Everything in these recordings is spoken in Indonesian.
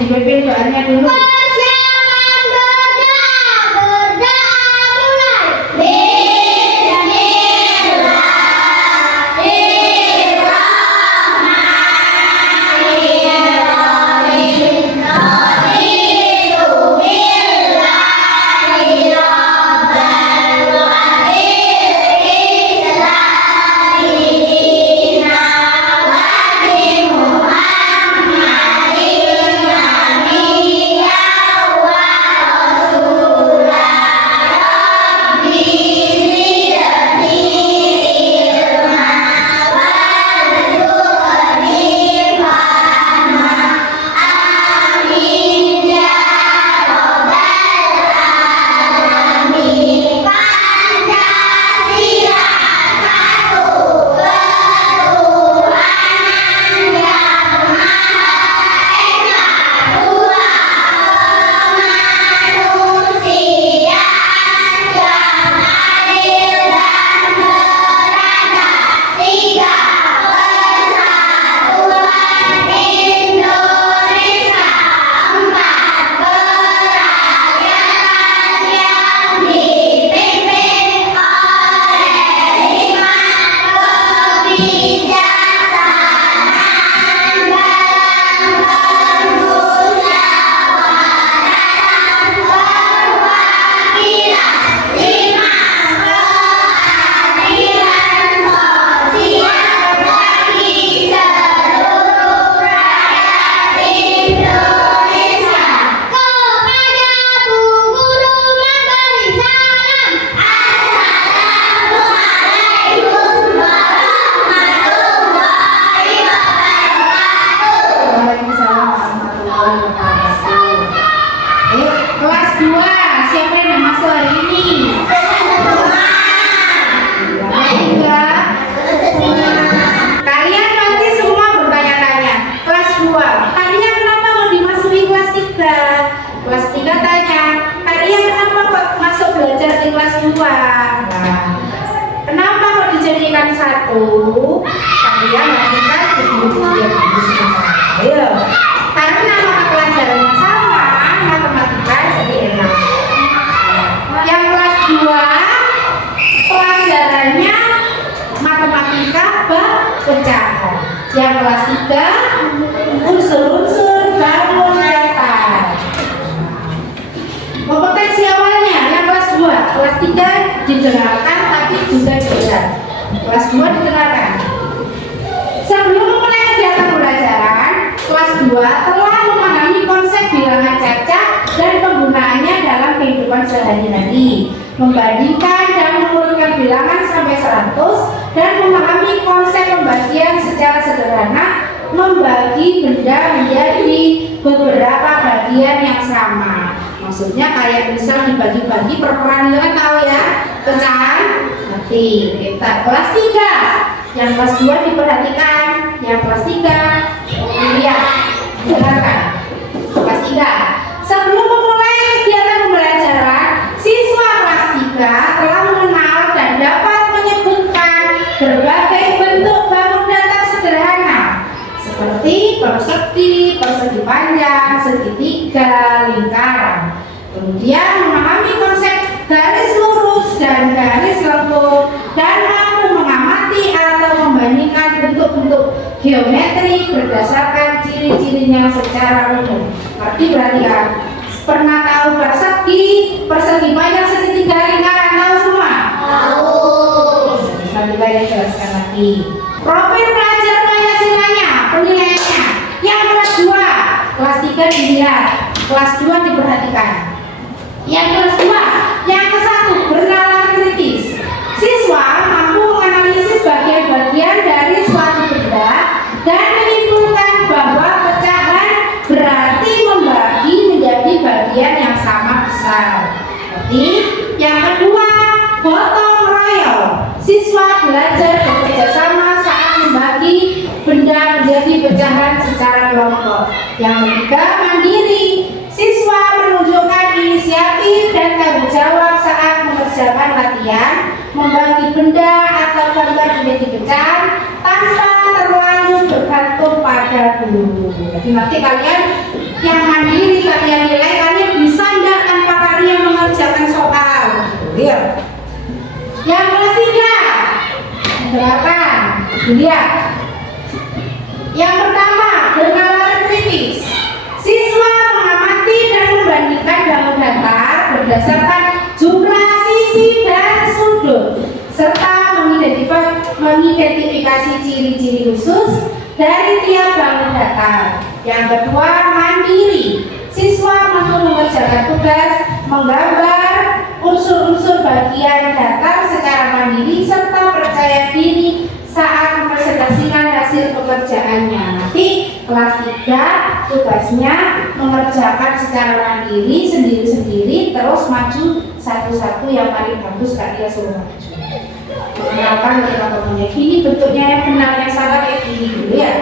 dipimpin doanya dulu. Kalian lakukan kemudian ayo, karena mata pelajarannya sama, matematika jadi enak. Yang kelas 2 pelajarannya matematika pecahan. Yang kelas 3 unsur-unsur bangun datar. Kompetensi awalnya yang kelas 2, kelas 3 didengarkan tapi juga didengar. Kelas 2 didengarkan. Sebelum memulai kegiatan pembelajaran, kelas 2 telah memahami konsep bilangan cacah dan penggunaannya dalam kehidupan sehari-hari, membandingkan dan mengurutkan bilangan sampai 100 dan memahami konsep pembagian secara sederhana, membagi benda menjadi beberapa bagian yang sama. Maksudnya kayak misal dibagi-bagi per peran, kan tahu ya, pecahan. Nanti kita kelas 3, yang kelas 2 diperhatikan, yang kelas 3 lihat, dengarkan. Kelas 3, sebelum memulai kegiatan pembelajaran, siswa kelas 3 telah mengenal dan dapat menyebutkan berbagai bentuk bangun datar sederhana seperti persegi, persegi panjang, segitiga, lingkaran. Kemudian memahami konsep garis lurus dan garis lengkung dan mampu mengamati atau membandingkan bentuk-bentuk geometri berdasarkan ciri-cirinya secara umum. Berarti kan? Pernah tahu persegi, persegi panjang, segitiga, lingkaran, tahu semua? Tahu. Nanti saya jelaskan lagi. Profil pelajar Pancasilanya, penilaiannya. Yang kelas 2, kelas 3 dilihat, kelas 2 diperhatikan. Yang kelas 2, yang ke-1 bernalar kritis. Siswa mampu menganalisis bagian-bagian dari suatu benda dan menyimpulkan bahwa pecahan berarti membagi menjadi bagian yang sama besar. Jadi yang kedua, gotong royong. Siswa belajar bekerja sama saat membagi benda menjadi pecahan secara kelompok. Yang ketiga, mandiri. Siswa menunjukkan inisiatif dan tanggung jawab saat mengerjakan latihan membagi benda atau gambar menjadi pecahan tanpa terlalu bergantung pada guru. Jadi nanti kalian yang Lihat. Yang pertama, bernalar kritis. Siswa mengamati dan membandingkan bangun datar berdasarkan jumlah sisi dan sudut, serta mengidentifikasi ciri-ciri khusus dari tiap bangun datar. Yang kedua, mandiri. Siswa mampu mengerjakan tugas menggambar unsur-unsur bagian datar secara mandiri serta percaya diri saat mempresentasikan hasil pekerjaannya. Nanti kelas 3 tugasnya mengerjakan secara mandiri sendiri-sendiri, terus maju satu-satu yang paling bagus Kak dia suruh maju. Kenalkan ke teman-temannya. Ini bentuknya yang benar, yang salah kayak gini dulu ya.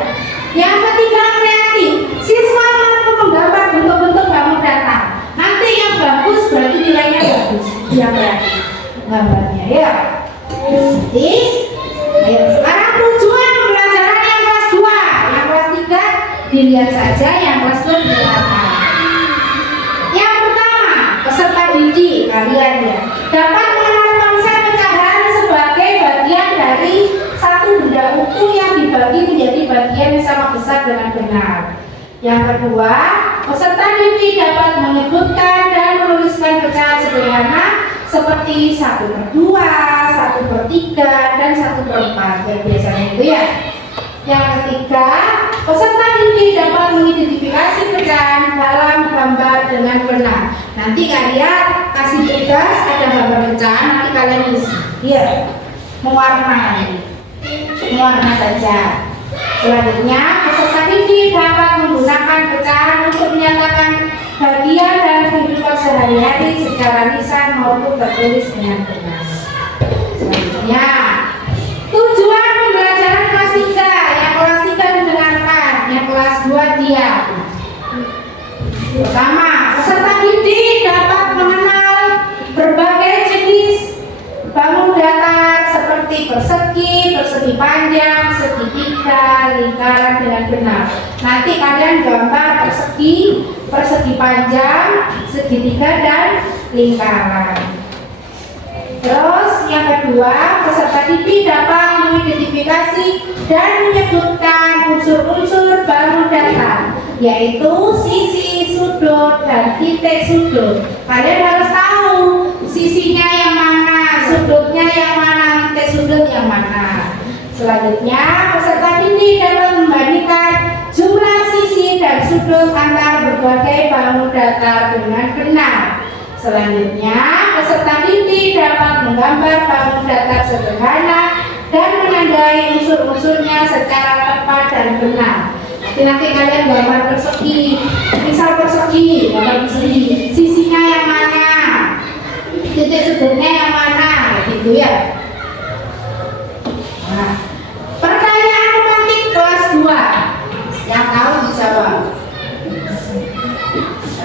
Yang ketiga, kreatif. Siswa mampu menggambar bentuk-bentuk bangun datar. Nanti yang bagus berarti nilainya bagus. Yang kreatif gambarnya ya. Jadi, ayo sekarang tujuan pembelajaran yang kelas 2. Yang kelas 3 dilihat saja, yang kelas 2 didengarkan. Yang pertama, peserta didik kalian ya dapat mengenal konsep pecahan sebagai bagian dari satu benda utuh yang dibagi menjadi bagian yang sama besar dengan benar. Yang kedua, peserta didik dapat menyebutkan dan menuliskan pecahan sederhana seperti 1/2, 1/3, dan 1/4 yang biasanya itu ya. Yang ketiga, peserta didik dapat mengidentifikasi pecahan dalam gambar dengan benar. Nanti kalian kasih tugas ada gambar pecahan, nanti kalian isi. Ya, mewarna saja. Selanjutnya, peserta didik dapat menggunakan pecahan untuk menyatakan bagian dalam kehidupan sehari-hari secara lisan maupun tertulis dengan benar. Selanjutnya, tujuan pembelajaran kelas 3. Yang kelas 3 didengarkan, yang kelas 2 diam. Pertama, peserta didik dapat mengenal berbagai jenis bangun datar seperti persegi, persegi panjang, segitiga, lingkaran dengan benar. Nanti kalian gambar persegi, persegi panjang, segitiga, dan lingkaran. Terus yang kedua, peserta didik dapat mengidentifikasi dan menyebutkan unsur-unsur bangun datar, yaitu sisi, sudut, dan titik sudut. Kalian harus tahu sisinya yang mana, sudutnya yang mana, titik sudut yang mana. Selanjutnya, peserta didik dapat membandingkan jumlah sisi dan sudut antar berbagai bangun datar dengan benar. Selanjutnya, peserta didik dapat menggambar bangun datar sederhana dan menandai unsur-unsurnya secara tepat dan benar. Nanti kalian gambar persegi, misal persegi, gambar persegi, sisinya yang mana, titik sudutnya yang mana, gitu ya. Nah, pertanyaan romantik kelas 2 yang tahu dijawab.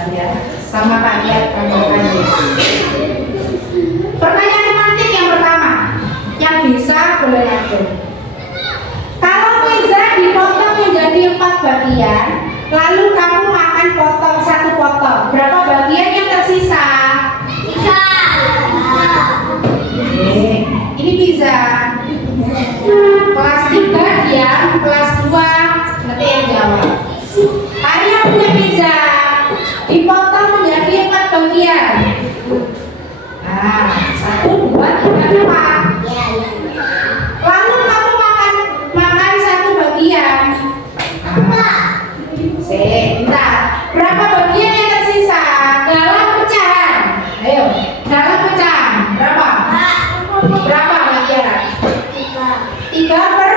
Lihat sama Pak lihat tanggapannya. Pertanyaan romantik yang pertama, yang bisa boleh atur. Kalau pizza dipotong menjadi 4 bagian, lalu kamu makan potong 1 potong, berapa bagian yang tersisa? 3. Ini pizza. Kelas 3 diam, kelas 2 nanti yang jawab. Kalian punya pizza dipotong menjadi 4 bagian. Nah, 1, 2, 3, 4. Lalu kamu makan 1 bagian. Bentar. Berapa bagian yang tersisa? Dalam pecahan. Ayo, dalam pecahan berapa? Berapa bagian? 3 per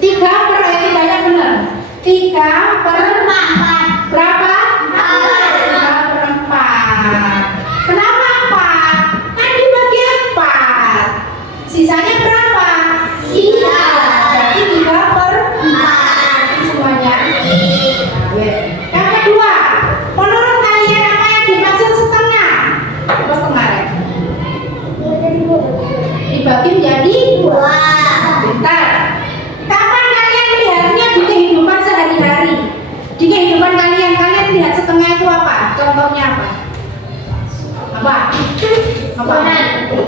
3 per ini banyak benar. 3 per 4. Berapa? 3 per 4. Kenapa 4? Kan dibagi 4. Sisanya berapa? 3. Berarti 3 per 4. Semuanya. Yang kedua, menurut kalian apa yang dimaksud setengah? Apa setengah ya? Dibagi menjadi 2. Bentar. Kapan kalian melihatnya di kehidupan sehari-hari? Di kehidupan kalian lihat setengah itu apa? Contohnya apa? Apa?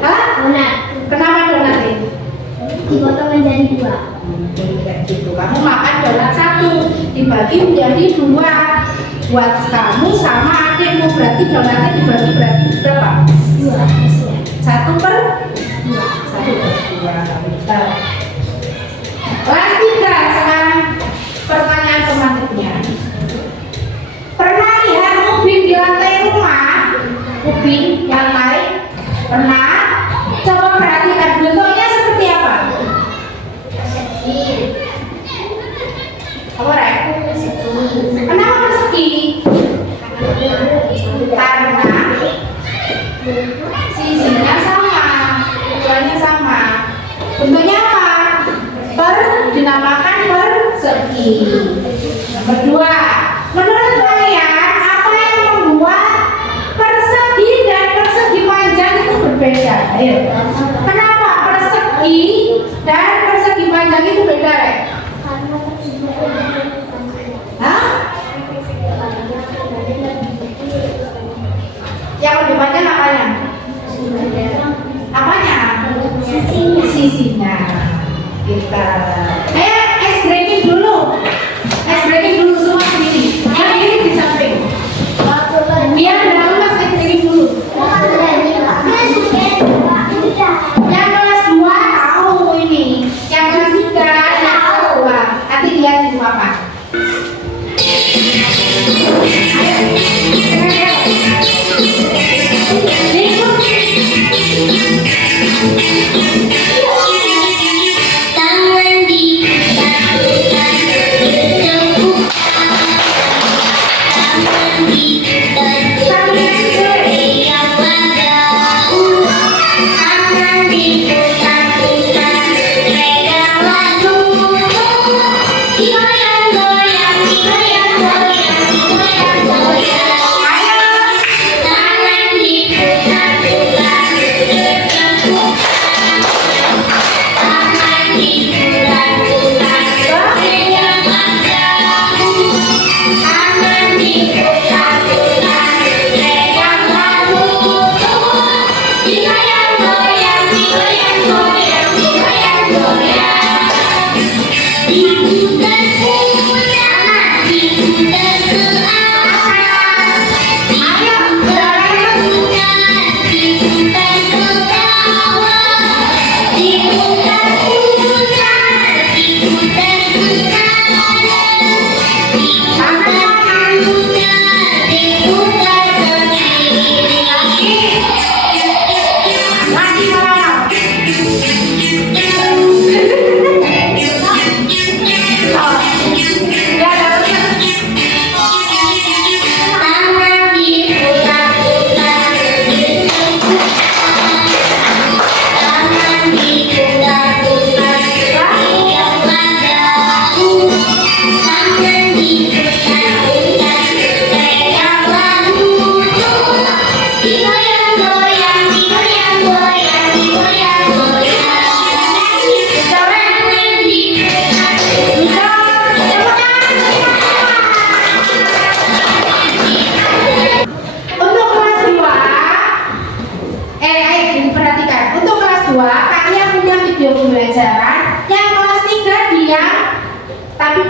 Hah? Donat. Kenapa donat ini? Dipotong menjadi 2. Kayak gitu. Kamu makan donat 1, dibagi menjadi 2 buat kamu sama adikmu. Berarti donatnya dibagi berapa? 2. 1 per 2. 1 per 2. Kelas 3 sekarang pertanyaan selanjutnya. Pernah lihat ubin di lantai rumah? Ubin di lantai? Pernah? Coba perhatikan bentuknya seperti apa? Apa Rek? Kenapa persegi? Karena sisinya sama, ukurannya sama. Bentuknya apa? Dinamakan persegi. Nomor 2. Menurut kalian apa yang membuat persegi dan persegi panjang itu berbeda? Ayo. Kenapa persegi dan persegi panjang itu beda, Rek? Hah? Yang lebih panjang apanya? Apanya? Sisinya. Kita. Ice breaking dulu. Ice breaking dulu semua sendiri. Yang ini di samping. Biar dalam mas ice breaking dulu. Yang kelas 2 tahu ini. Yang kelas 3 yang kelas 2. Nanti lihat itu apa.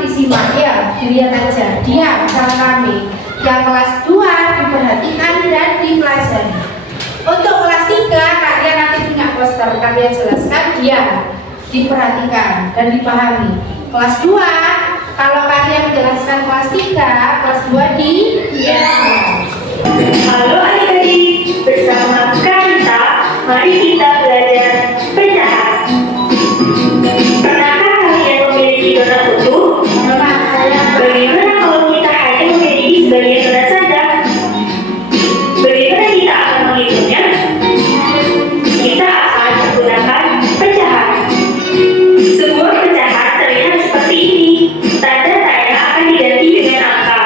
disimak ya, dilihat aja. Dia sama kami. Yang kelas 2 diperhatikan dan dipelajari. Untuk kelas 3 kalian nanti punya poster, kalian jelaskan dia diperhatikan dan dipahami. Kelas 2 kalau kalian menjelaskan kelas 3, kelas 2 di Halo adik-adik, bersama Karita, mari kita belajar pecahan. Pernahkah kalian memiliki donat utuh? Bagaimana kalau kita hanya memiliki sebagian donat saja? Bagaimana kita akan menghitungnya? Kita akan menggunakan pecahan. Sebuah pecahan terlihat seperti ini. Tanda tanya akan diganti dengan angka.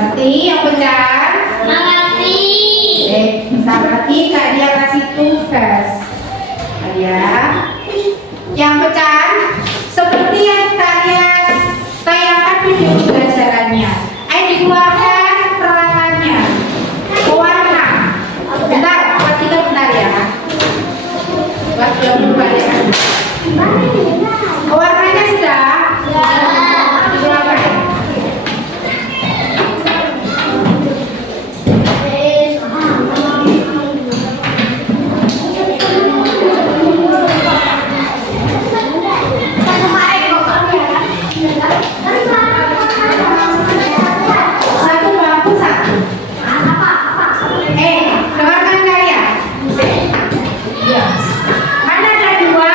Ngerti yang pecahan? Mengerti. Bentar lagi Kak Dia kasih tugas. Kak Dia, yang pecahan seperti yang Kak Dia tayangkan video pembelajarannya. Ayo dikeluarkan peralatannya. Pewarna. Bentar, buat kita bentar ya. Buat dulu ya. Pewarnanya sudah? Dikeluarkan. Satu bangku satu. Dengarkan kalian. Iya. Mana ada dua?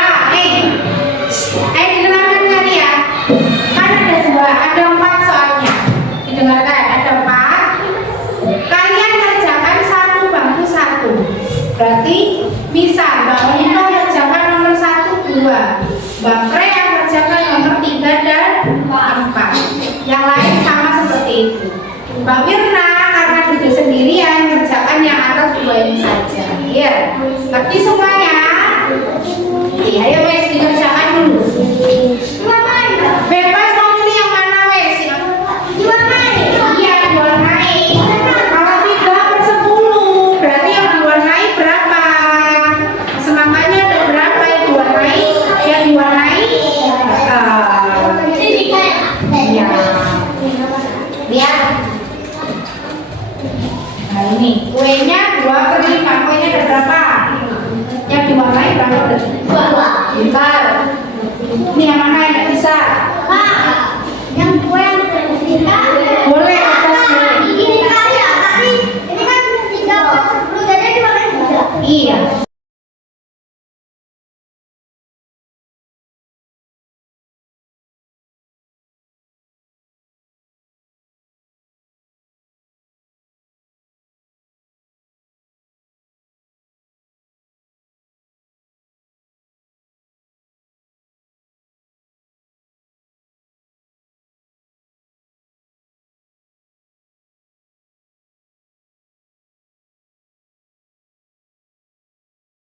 Dengarkan kalian. Mana ada dua? Ada empat soalnya. Didengarkan. Ada empat. Kalian kerjakan satu bangku satu. Berarti misal Mbak Monika kerjakan nomor 1, 2. Mbak Pre yang kerjakan nomor 3 dan 4. Yang lain sama seperti itu. Mbak Wirna karena duduk sendirian kerjakan yang atas 2 ini saja. Iya. Tapi semuanya. Iya, ayo wes dikerjakan dulu. Bebas mau pilih yang mana wes? Iya, diwarnai. Kalau 3/10 berarti yang diwarnai berapa? Semangatnya ada berapa yang diwarnai? Yang diwarnai ya. Lihat. Nah ini kuenya 2/5. Kuenya ada berapa? Yang diwarnai berapa? 2. Bentar. Ini yang mana yang nggak bisa? Boleh atas boleh. Iya.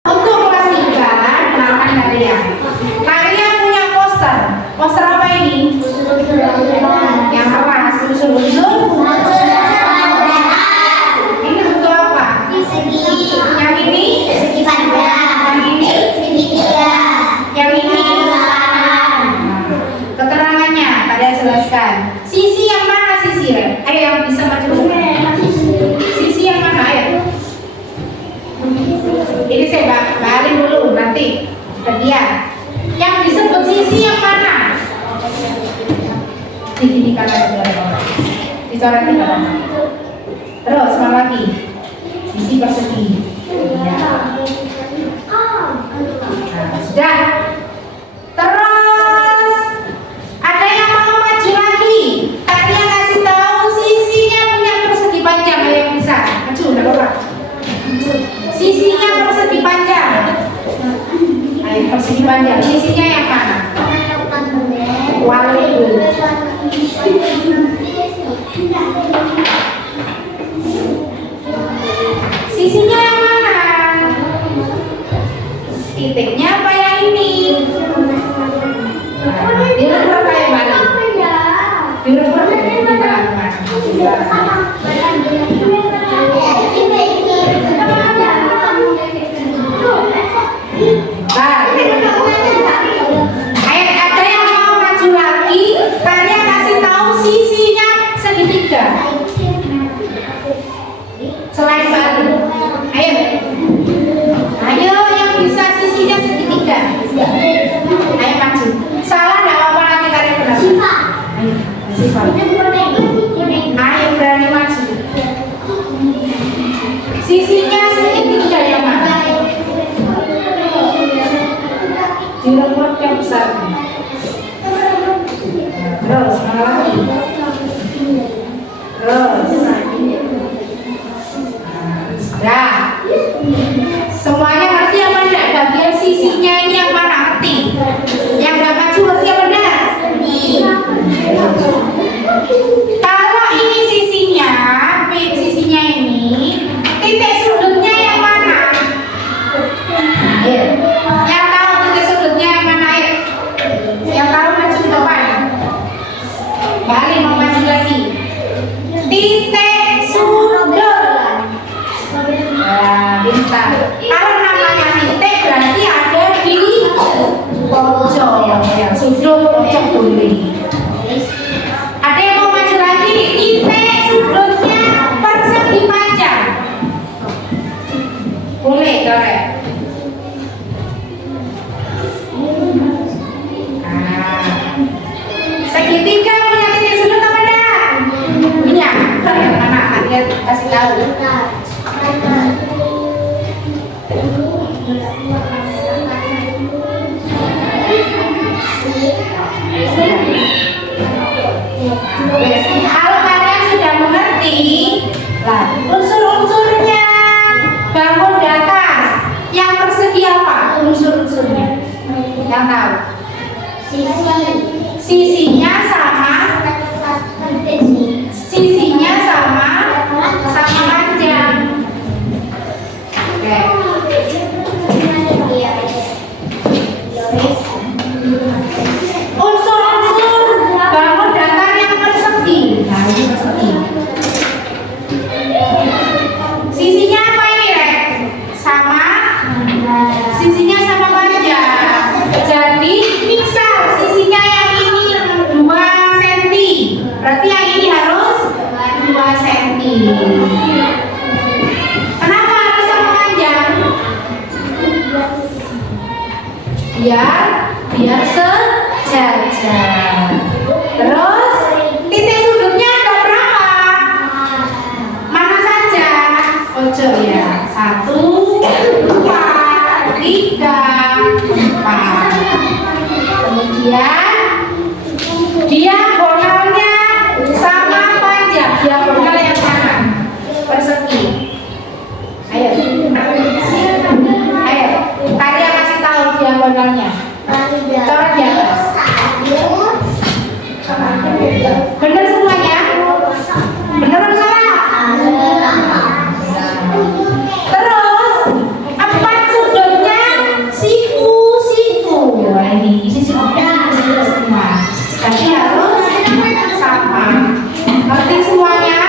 Untuk kelas 3, dengarkan kalian. Kalian punya poster. Poster apa ini? Yang apa? Unsur-unsur. Ini bentuk apa? Yang ini? Yang ini? Yang ini? Keterangannya kalian jelaskan. Sisi yang mana sisi? Ayo yang bisa maju. Sisi yang mana? Ayo. Ini saya balik dulu nanti ke dia. Yang disebut sisi yang mana? Ini kan ada dicoret di bawah. Terus mana lagi? Sisi persegi. Ya. Nah, sudah. Terus ada yang mau maju lagi? Kalian kasih tahu sisinya punya persegi panjang. Ayo yang bisa maju, udah apa? Sisinya persegi panjang. Ayo persegi panjang. Sisinya yang mana? Wali. Sisinya yang mana? Titiknya apa yang ini? Dilempar kayak balik. Dilempar kayak ada yang mau maju lagi? Kalian kasih tahu sisinya segitiga. Selain balik. Ayo yang bisa sisinya segitiga. Ayo maju. Salah enggak apa-apa nanti kalian benar. Ayo berani maju. titik sudut. Nah, pintar. Kalau namanya titik berarti ada di pojok, ya, sudut pojok boleh. Ada yang mau maju lagi? Titik sudutnya persegi panjang. Boleh, Dore. Segitiga punya titik sudut apa enggak? Punya. Yang mana? Lihat kasih tahu. Kalau kalian sudah mengerti, lah unsur-unsurnya bangun di atas yang persegi apa? Unsur-unsurnya yang tahu? Sisinya sama panjang. Oke. Unsur-unsur bangun datar yang persegi. Nah, ini persegi. Sisinya apa ini, Rek? Sisinya sama panjang. Jadi misal sisinya yang ini 2 cm, berarti yang ini harus 2 cm. Kenapa harus sama panjang? Biar sejajar. Terus titik sudutnya ada berapa? Mana saja? Pojok ya. 1, 2, 3, 4. Kemudian diagonalnya sama panjang. Diagonal yang mana? Persegi. Ayo. Kalian kasih tahu diagonalnya. Coret di atas. Benar semuanya? Benar atau salah? Terus 4 sudutnya siku-siku. Nah, ini sudutnya siku semua. Tapi harus sama. Ngerti semuanya?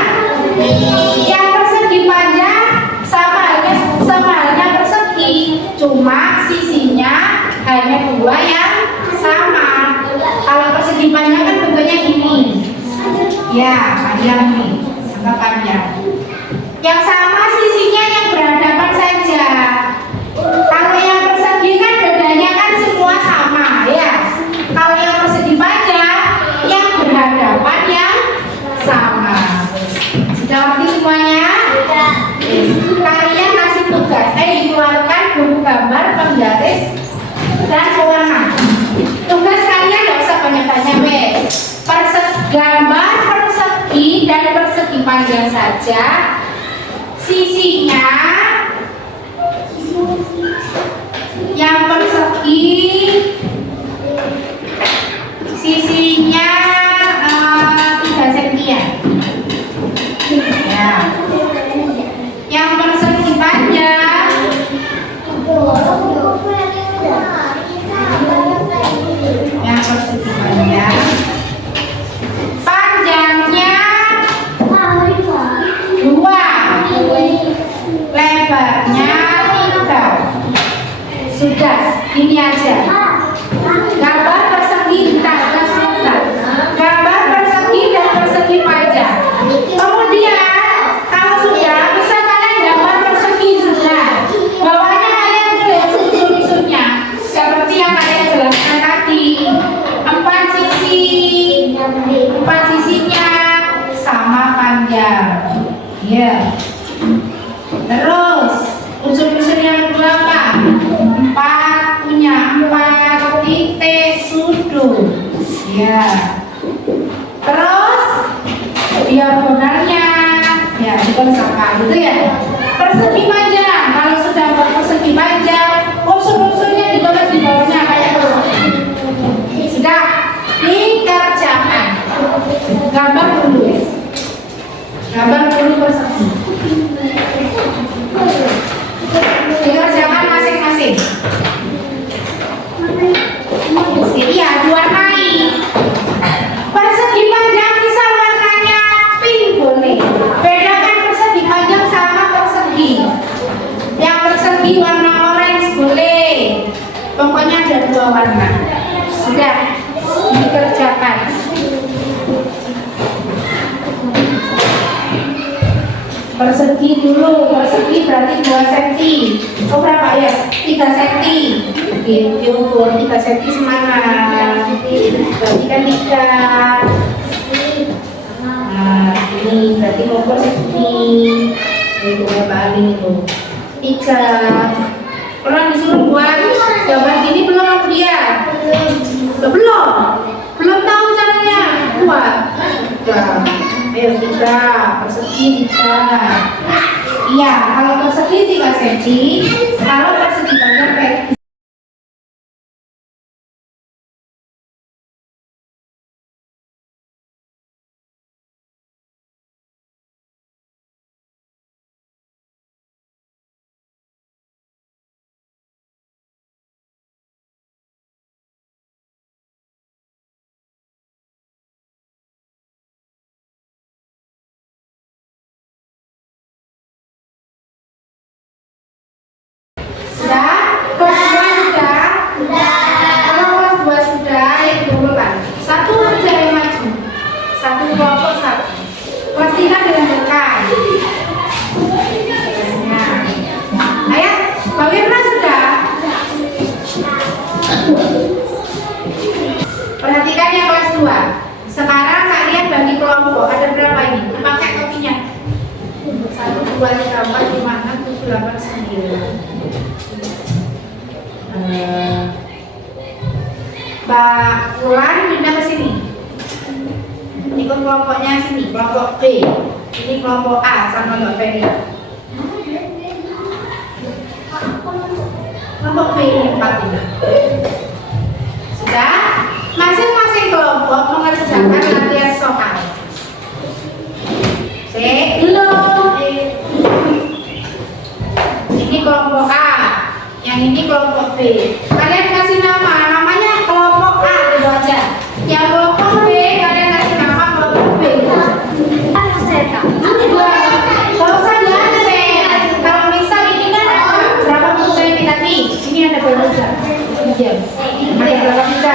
Yang persegi panjang sama halnya persegi, cuma sisinya hanya 2 yang sama. Kalau persegi panjang kan bentuknya gini. Ya, panjang nih, anggap panjang. Yang sama sisinya yang berhadapan saja. Kalau yang persegi kan bedanya kan semua sama, ya. Kalau yang persegi panjang, yang berhadapan yang sama. Sudah ngerti semuanya? Kalian kasih tugas, keluarkan buku gambar, penggaris, dan pewarna. Tugas kalian nggak usah banyak-banyak, wes. Gambar persegi dan persegi panjang saja. Sisinya yang persegi, sisinya 3 cm ya. Yang persegi panjang panjangnya 2, lebarnya 3. Sudah, ini aja. Gambar persegi, gambar persegi dan persegi panjang. Kemudian kalau sudah bisa kalian gambar persegi sudah. Bawahnya kalian tulis unsur-unsurnya seperti yang kalian jelaskan tadi. 4 sisinya sama panjang. Ya. Terus unsur-unsur yang kedua apa? 4 punya 4 titik sudut. Ya. Terus diagonalnya ya bukan sama gitu ya. Persegi panjang. Kalau sudah persegi panjang, unsur-unsurnya ditulis di bawahnya kayak gitu. Sudah dikerjakan. Gambar dulu ya. Gambar dulu persegi. Dikerjakan masing-masing. Iya, diwarnai. Persegi panjang bisa warnanya pink boleh. warna. Sudah dikerjakan. Persegi dulu, persegi berarti 2 cm. Oh berapa ya? 3 cm. Oke, diukur 3 cm semangat. Berarti kan 3. Nah, ini berarti ukur segini. Itu Mbak Alin itu 3. Orang disuruh buat gambar gini belum dia? Belum tahu caranya buat. Udah. Ayo 3, persegi 3. Iya, kalau persegi 3 cm, kalau persegi banyak kayak sudah, kelas 2 sudah. Kalau kelas 2 sudah, yang dikumpulkan. Satu aja yang maju. Satu kelompok satu. Kelas 3 dilanjutkan. Nah, ayo, Mbak Wirna sudah. Perhatikan yang kelas 2. Sekarang kalian bagi kelompok. Ada berapa ini? Pakai kopinya. 1, 2, 3, 4, 5, 6, 7, 8, 9. Mbak Wulan pindah ke sini. Ikut kelompoknya sini, kelompok B. Ini kelompok A sama Mbak Feni. Kelompok B ini 4 ini. Sudah, masing-masing kelompok mengerjakan latihan soal. Belum. Ini kelompok A, yang ini kelompok B. Kalian kasih nama, namanya kelompok A itu aja. Yang kelompok B kalian kasih nama kelompok B. Kalau usah diaksen. Kalau misal ini kan berapa pulsa ini tadi? Ini ada berapa pulsa? Iya. Ada berapa pulsa?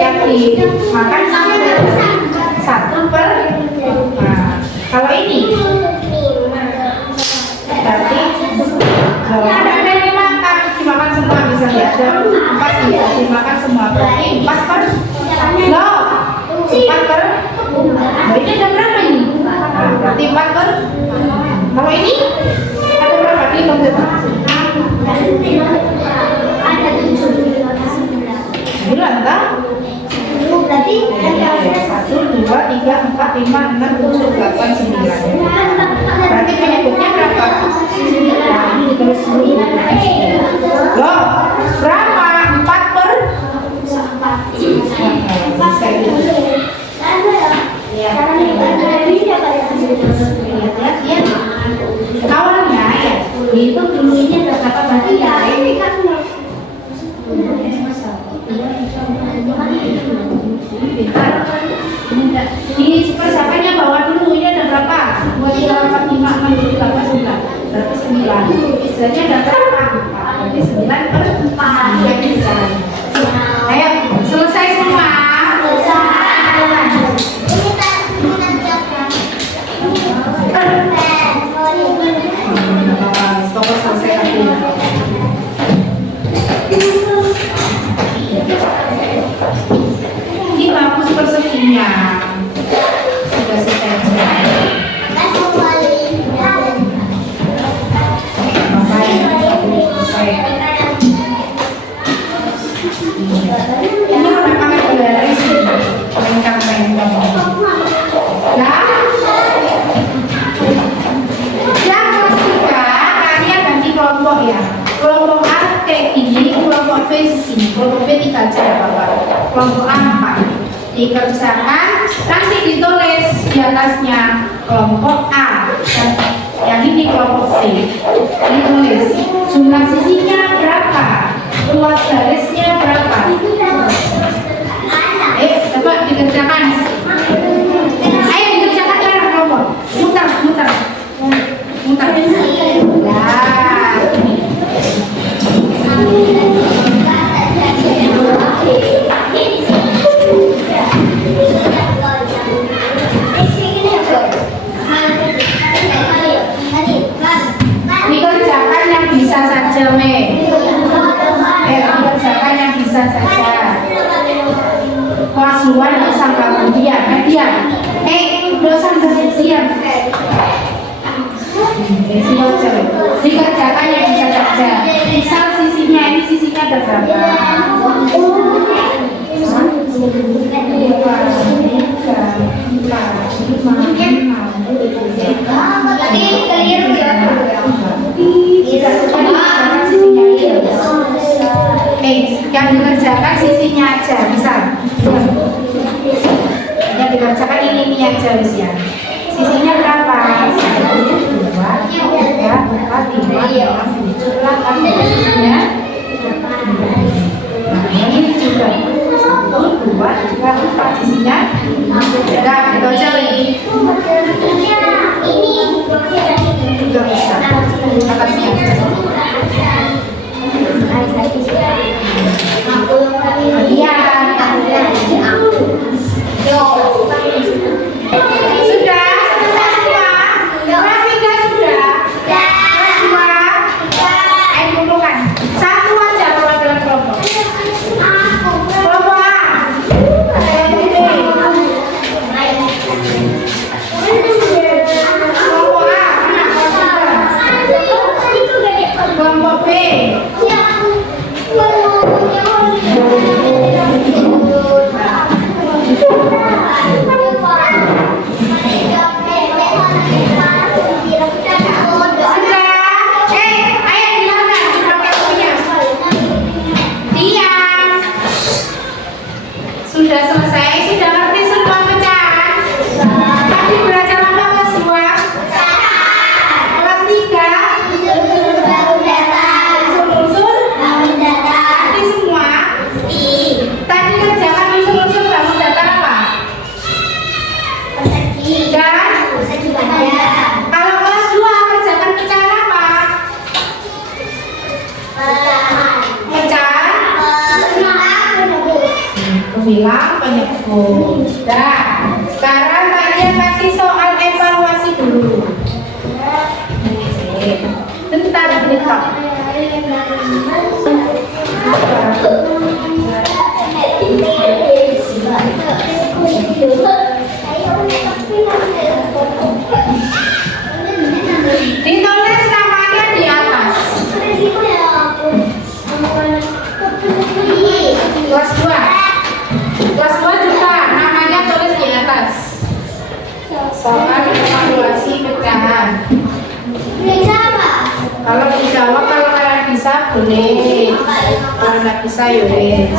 Yang dimakan satu per. Nah, kalau ini berarti dimakan semua, bisa lihat ada 4 bisa dimakan semua, berarti 4 per loh 4 per ini ada berapa ini? Nah, berarti 4 per kalau ini ada berapa? Ini komputer Ada 7, 9 kan? berarti 1, 2, 3, 4, 5, 6, 7, 8, 9 berarti penyebutnya berapa? Terus loh, berapa? 4 per? Bisa gitu. Ya. Lihat. Awalnya ya, itu dulu ini ada berapa bagian? Ini persiapannya bawa dulu, ini ada berapa? 2, 3, 4, 5, 6, 7, 8, 9 berarti 9 istilahnya ada berapa? Berarti 9 per 4 ya, bisa. Ayo, selesai semua? Pokoknya selesai lagi. Ini bagus perseginya. Sudah selesai. Ini udah pakai galeri sih, lengkap. Nah, yang kelas 3 kalian ganti kelompok ya. Kelompok A kayak gini, kelompok B sini, kelompok B 3 aja ya Bapak. Kelompok A 4 dikerjakan, nanti ditulis di atasnya kelompok A. Yang ini kelompok C. Ditulis jumlah sisinya berapa, luas garisnya berapa. Coba dikerjakan. Ayo dikerjakan cara kelompok. Muter. Nah, ini. Siap. Siap, siap. Dikerjakan yang bisa saja. Misal sisinya ini sisinya ada berapa? 1, 2, 3, 4, 5, 6, 7, 8, 9, 10. Yang dikerjakan sisinya aja, misal. Yang dikerjakan ini aja, ya. Sisinya berapa? 1, 2, 3, 4, 5, 6, 7, 8. Sisinya. Nah, ini juga 1, 2, 3, 4. Sisinya. Udah, itu aja lagi. Juga bisa. Atasnya. Sudah selesai semua. Kelas 3 sudah. Kelas 2. Ayo kumpulkan. Satu aja kalau dalam kelompok. Kelompok A. Kelompok A. Kelompok B. Sudah selesai, sudah ngerti semua pecahan. Tadi belajar apa kelas 2? Kelas 3? Unsur-unsur? Ngerti semua? Tadi kerjakan unsur-unsur bangun data apa? Dan? Kalau kelas 2 kerjakan pecahan apa? Pecahan? Bilang penyebut. Nah, sekarang kalian kasih soal evaluasi dulu. Bentar. Ditulis namanya di atas. Kelas 2. Kelas 2 juga namanya tulis di atas. Soal evaluasi pecahan. Kalau dijawab, kalau kalian bisa boleh. Kalau nggak bisa yowes.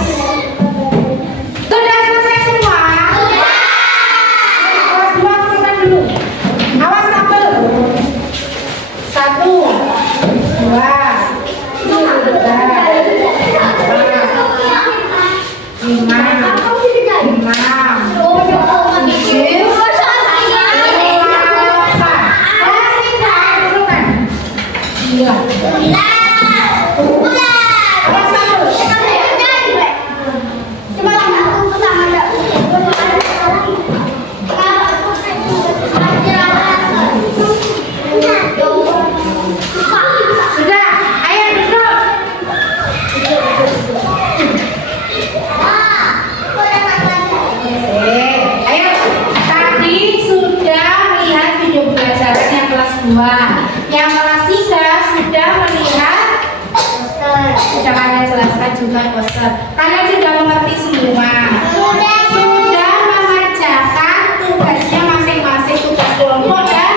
Sudah selesai semua? Kelas 2 kita dulu. Awas tabel. 1, 2, 2. Yang kelas 3 sudah melihat poster. Sudah kalian jelaskan juga poster. Kalian sudah mengerti semua. Sudah mengerjakan tugasnya masing-masing, tugas kelompok dan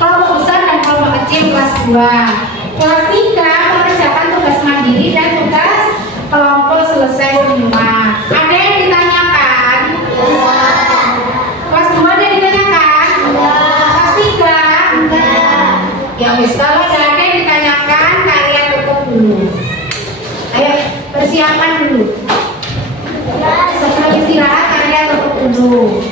kelompok besar dan kelompok kecil kelas 2. Kelas 3 mengerjakan tugas mandiri dan tugas kelompok selesai semua. Ada yang ditanyakan? Kelas 2 ada yang ditanyakan? Kelas 3? Ya wis, kalau ada yang ditanyakan kalian tutup dulu. Ayo persiapan dulu. Sebelum istirahat kalian tutup dulu.